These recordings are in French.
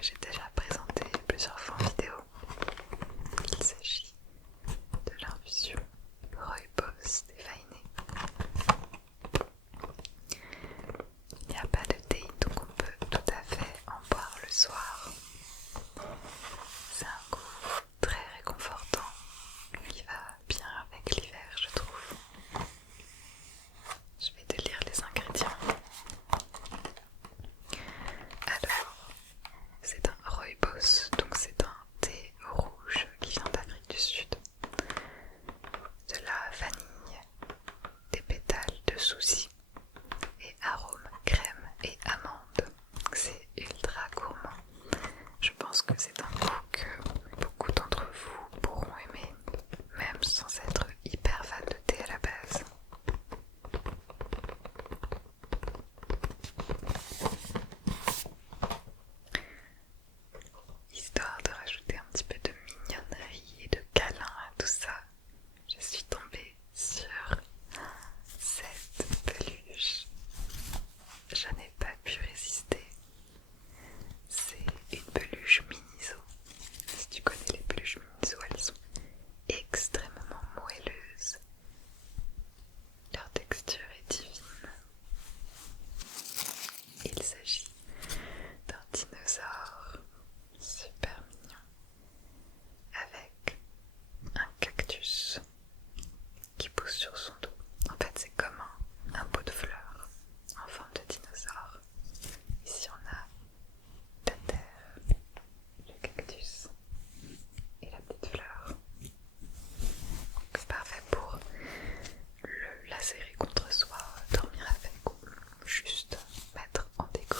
j'ai déjà présenté plusieurs fois en vidéo. Il s'agit de l'infusion Rooibos défainé. Il n'y a pas de thé, donc on peut tout à fait en boire le soir. C'est un goût très réconfortant qui va bien avec l'hiver, je trouve. Je vais te lire les ingrédients. Alors, c'est un Rooibos, donc c'est un thé rouge qui vient d'Afrique du Sud. De la vanille, des pétales de souci et arômes crème et amande. C'est ultra gourmand. Je pense que c'est un goût que beaucoup d'entre vous pourront aimer, même sans être hyper fan de thé à la base. Histoire de rajouter un petit peu de mignonnerie et de câlin à tout ça, je suis tombée sur cette peluche. Je n'ai pas pu résister. C'est une peluche Miniso. Si tu connais les peluches Miniso, elles sont extrêmement moelleuses. Leur texture est divine. Il s'agit d'un dinosaure super mignon avec un cactus qui pousse sur son dos. En fait, c'est comme un pot de fleurs en forme de dinosaure. Ici, on a la terre, le cactus et la petite fleur. Donc, parfait pour la serrer contre soi, dormir avec ou juste mettre en déco.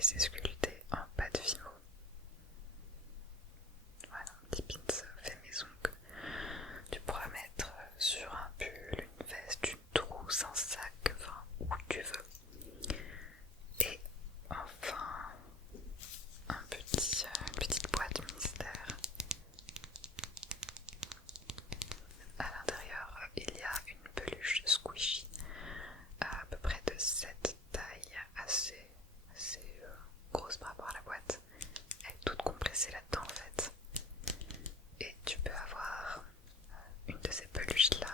les ai sculptés en pâte Fimo. Voilà, un petit pins fait maison que tu pourras mettre sur un pull, une veste, une trousse, un sac, enfin où tu veux. Et enfin, une petite boîte mystère. À l'intérieur, il y a une peluche squishy à peu près de cette taille, assez grosse par rapport à la boîte. Elle est toute compressée là-dedans en fait. Et tu peux avoir une de ces peluches là